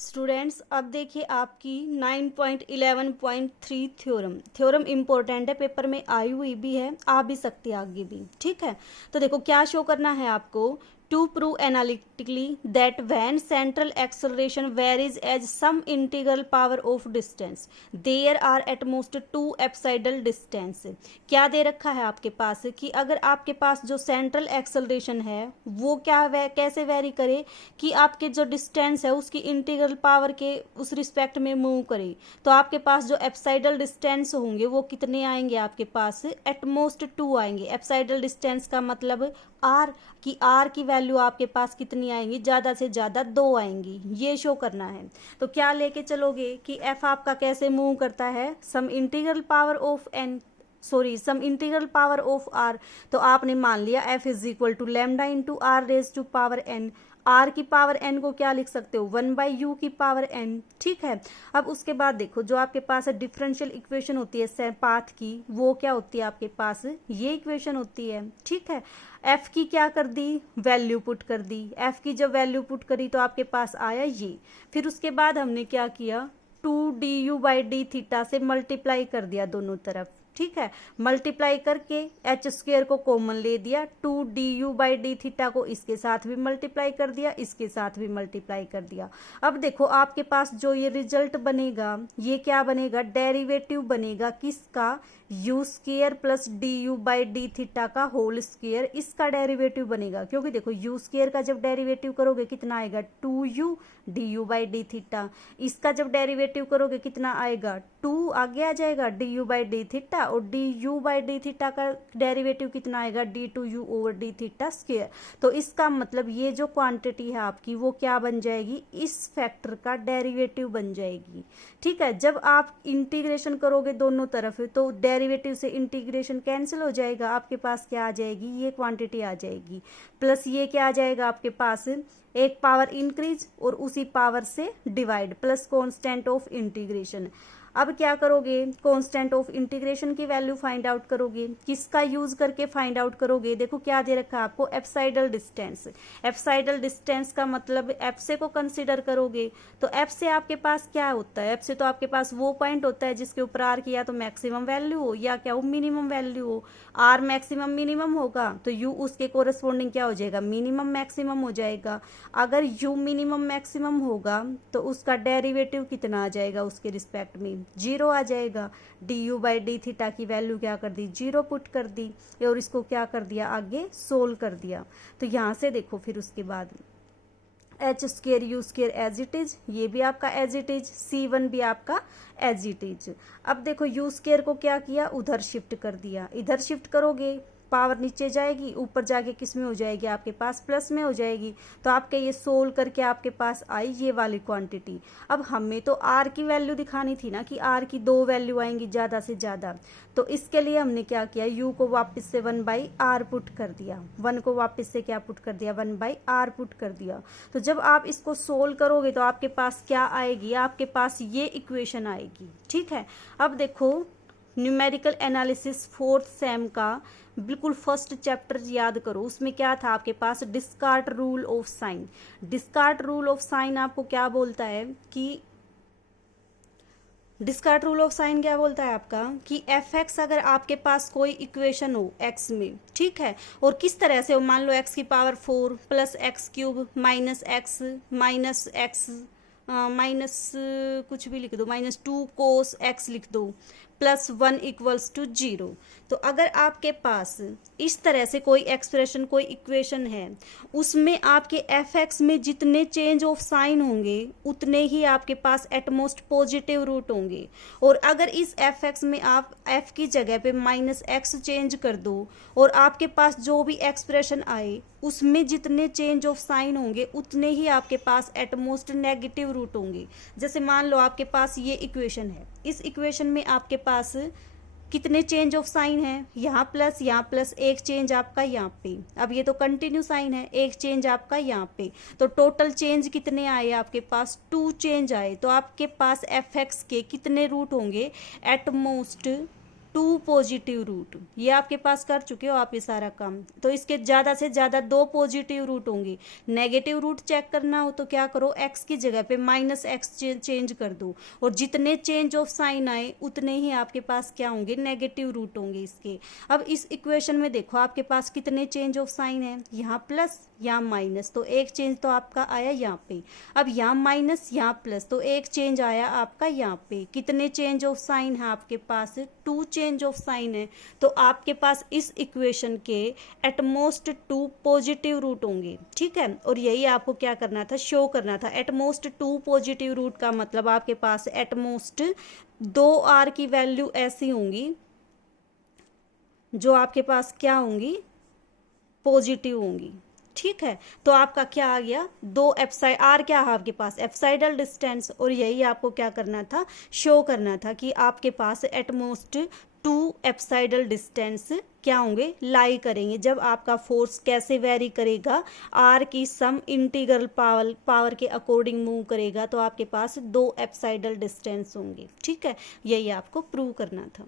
Students, अब देखिए आपकी 9.11.3 थ्योरम इम्पोर्टेंट है, पेपर में आई हुई भी है, आ भी सकती है आगे भी। ठीक है, तो देखो क्या शो करना है आपको। To prove analytically that when central acceleration varies as some integral power of distance there are at most two apsidal distance. क्या दे रखा है आपके पास कि अगर आपके पास जो सेंट्रल एक्सेलरेशन है वो कैसे वेरी करे कि आपके जो डिस्टेंस है उसकी इंटीग्रल पावर के उस रिस्पेक्ट में मूव करे, तो आपके पास जो एप्साइडल डिस्टेंस होंगे वो कितने आएंगे आपके पास, एटमोस्ट 2 आएंगे। एप्साइडल डिस्टेंस का मतलब आर की आर की वैल्यू आपके पास कितनी आएंगी, ज़्यादा से ज़्यादा 2 आएंगी, ये शो करना है। तो क्या लेके चलोगे कि एफ आपका कैसे मूव करता है, some integral power of r. तो आपने मान लिया f is equal to lambda into r raise to power n. R की पावर एन को क्या लिख सकते हो, 1/u की पावर एन। ठीक है, अब उसके बाद देखो जो आपके पास है डिफरेंशियल इक्वेशन होती है पाथ की, वो क्या होती है आपके पास, ये इक्वेशन होती है। ठीक है, एफ की क्या कर दी, वैल्यू पुट कर दी। एफ की जब वैल्यू पुट करी तो आपके पास आया ये। फिर उसके बाद हमने क्या किया, 2du/d थीटा से मल्टीप्लाई कर दिया दोनों तरफ। ठीक है, मल्टीप्लाई करके एच स्क्वेयर को कॉमन ले दिया, 2du/d थीटा को इसके साथ भी मल्टीप्लाई कर दिया, इसके साथ भी मल्टीप्लाई कर दिया। अब देखो आपके पास जो ये रिजल्ट बनेगा ये क्या बनेगा, डेरिवेटिव बनेगा किसका, u square plus du/d theta का होल स्क्वेयर, इसका डेरिवेटिव बनेगा। क्योंकि देखो u स्क्वेयर का जब डेरिवेटिव करोगे कितना आएगा, 2u du/d थीटा। इसका जब डेरिवेटिव करोगे कितना आएगा, 2 आगे आ जाएगा du/d थीटा, और du/d थीटा का डेरिवेटिव कितना आएगा, d2u/d थीटा स्क्वेयर। तो इसका मतलब ये जो क्वांटिटी है आपकी वो क्या बन जाएगी, इस फैक्टर का डेरिवेटिव बन जाएगी। ठीक है, जब आप इंटीग्रेशन करोगे दोनों तरफ तो डेरिवेटिव से इंटीग्रेशन कैंसिल हो जाएगा, आपके पास क्या आ जाएगी, ये क्वांटिटी आ जाएगी, प्लस ये क्या आ जाएगा आपके पास, एक पावर इंक्रीज और उसी पावर से divide, plus constant of integration. अब क्या करोगे, कांस्टेंट ऑफ इंटीग्रेशन की वैल्यू फाइंड आउट करोगे, किसका यूज करके फाइंड आउट करोगे, देखो क्या दे रखा है आपको, एप्साइडल डिस्टेंस। एप्साइडल डिस्टेंस का मतलब एफ से को कंसीडर करोगे, तो एफ से आपके पास क्या होता है, एफ से तो आपके पास वो पॉइंट होता है जिसके ऊपर आर की या तो मैक्सिमम वैल्यू हो या क्या हो, मिनिमम वैल्यू हो। आर मैक्सिमम मिनिमम होगा तो यू उसके कोरस्पोंडिंग क्या हो जाएगा, मिनिमम मैक्सिमम हो जाएगा। अगर यू मिनिमम मैक्सिमम होगा तो उसका डेरिवेटिव कितना आ जाएगा, उसके रिस्पेक्ट में 0 आ जाएगा। du/d थीटा की वैल्यू क्या कर दी, 0 पुट कर दी, और इसको क्या कर दिया, आगे सोल्व कर दिया। तो यहाँ से देखो फिर उसके बाद h square u square as it is, ये भी आपका एज इट इज, C1 भी आपका एज इट इज। अब देखो यू स्क्वेयर को क्या किया, उधर शिफ्ट कर दिया, इधर शिफ्ट करोगे पावर नीचे जाएगी, ऊपर जाके किस में हो जाएगी आपके पास, प्लस में हो जाएगी। तो आपके ये सोल्व करके आपके पास आई ये वाली क्वांटिटी। अब हमें तो आर की वैल्यू दिखानी थी ना कि आर की 2 वैल्यू आएंगी ज़्यादा से ज़्यादा, तो इसके लिए हमने क्या किया, यू को वापस से 1/r पुट कर दिया, 1 को वापस से क्या पुट कर दिया, 1/r पुट कर दिया। तो जब आप इसको सोल्व करोगे तो आपके पास क्या आएगी, आपके पास ये इक्वेशन आएगी। ठीक है, अब देखो न्यूमेरिकल एनालिसिस 4th सेम का बिल्कुल फर्स्ट चैप्टर याद करो, उसमें क्या था आपके पास, Descartes rule of sign. Descartes rule of sign आपको क्या बोलता है कि डिस्कार्ट रूल ऑफ साइन क्या बोलता है आपका कि एफ एक्स अगर आपके पास कोई इक्वेशन हो एक्स में, ठीक है, और किस तरह से हो, मान लो एक्स की power 4 plus x cube minus x minus कुछ भी लिख दो, -2 कोस एक्स लिख दो, +1 इक्वल्स टू 0। तो अगर आपके पास इस तरह से कोई एक्सप्रेशन कोई इक्वेशन है, उसमें आपके एफ एक्स में जितने चेंज ऑफ साइन होंगे उतने ही आपके पास एटमोस्ट पॉजिटिव रूट होंगे। और अगर इस एफ एक्स में आप एफ की जगह पे -x चेंज कर दो और आपके पास जो भी एक्सप्रेशन आए उसमें जितने चेंज ऑफ साइन होंगे उतने ही आपके पास एटमोस्ट नेगेटिव रूट होंगे। जैसे मान लो आपके पास ये इक्वेशन है, इस इक्वेशन में आपके पास कितने चेंज ऑफ साइन है, यहाँ प्लस एक चेंज आपका यहाँ पे, अब ये तो कंटिन्यू साइन है, एक चेंज आपका यहाँ पे, तो टोटल चेंज कितने आए आपके पास, 2 चेंज आए। तो आपके पास एफ एक्स के कितने रूट होंगे, एटमोस्ट टू पॉजिटिव रूट, ये आपके पास कर चुके हो आप ये सारा काम। तो इसके ज़्यादा से ज़्यादा 2 पॉजिटिव रूट होंगे। नेगेटिव रूट चेक करना हो तो क्या करो, x की जगह पे -x चेंज कर दो, और जितने चेंज ऑफ साइन आए उतने ही आपके पास क्या होंगे, नेगेटिव रूट होंगे इसके। अब इस इक्वेशन में देखो आपके पास कितने चेंज ऑफ साइन है, यहाँ प्लस यहाँ माइनस, तो एक चेंज तो आपका आया यहाँ पे। अब यहाँ माइनस यहाँ प्लस, तो एक चेंज आया आपका यहाँ पे। कितने चेंज ऑफ साइन है आपके पास, 2 चेंज ऑफ साइन है। तो आपके पास इस इक्वेशन के एटमोस्ट 2 पॉजिटिव रूट होंगे, ठीक है। और यही आपको क्या करना था, शो करना था। एटमोस्ट 2 पॉजिटिव रूट का मतलब आपके पास एटमोस्ट 2r की वैल्यू ऐसी होंगी जो आपके पास क्या होंगी, पॉजिटिव होंगी, ठीक है। तो आपका क्या आ गया, 2 एप्साइड आर क्या है आपके पास, एप्साइडल डिस्टेंस। और यही आपको क्या करना था, शो करना था कि आपके पास एटमोस्ट 2 एप्साइडल डिस्टेंस क्या होंगे, लाई करेंगे। जब आपका फोर्स कैसे वेरी करेगा, आर की सम इंटीग्रल पावर के अकॉर्डिंग मूव करेगा, तो आपके पास 2 एप्साइडल डिस्टेंस होंगे, ठीक है। यही आपको प्रूव करना था।